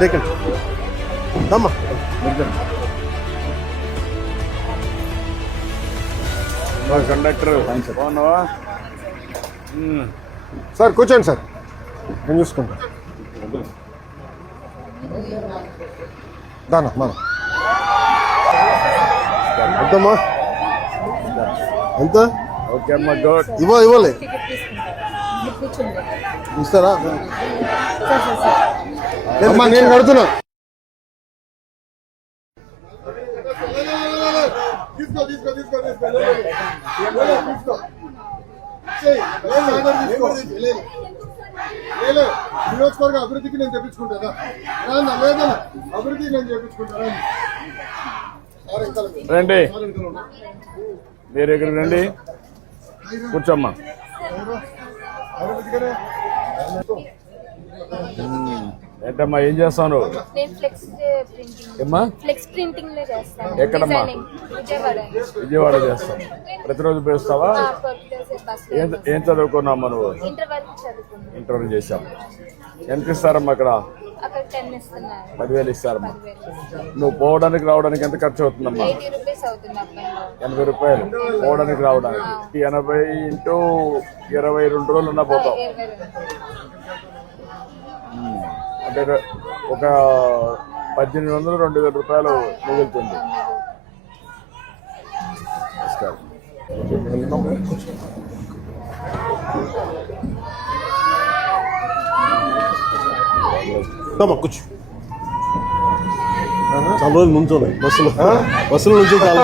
Break అండి అమ్మా conductor బాగున్నావా? సార్ కూర్చోండి సార్, నేను చూసుకుంటా. దానా మన ఎంతమ్మా? ఎంత ఓకే అమ్మా, గుడ్. ఇవ్వాలి ఇస్తారా? అమ్మా నేను కడుతున్నా. నియోజకవర్గ అభివృద్ధికి నేను తెప్పించుకుంటానా? లేదన్నా అభివృద్ధికి నేను తెప్పించుకుంటానా? రండి, మీరు ఇక్కడ రండి, కూర్చోమ్మా. ఏంటమ్మా ఏం చేస్తాను? ఏమ్మా ఎక్కడమ్మా? విజయవాడ చేస్తాం. ప్రతిరోజు పేస్తావా? ఏం చదువుకున్నామ్మా నువ్వు? ఇంటర్ చేసావు. ఎంత ఇస్తారమ్మా అక్కడ? 10,000 ఇస్తారమ్మా. నువ్వు పోవడానికి రావడానికి ఎంత ఖర్చు అవుతుందమ్మా? 80 రూపాయలు పోవడానికి రావడానికి. 80 ఇంటూ 22 రోజులు ఉన్నా పోతావు. అంటే ఒక 1,800 2,000 రూపాయలు మిగులుతుంది. కూర్చో. చాలా రోజులు నుంచోలే బస్సులో నుంచి చాలా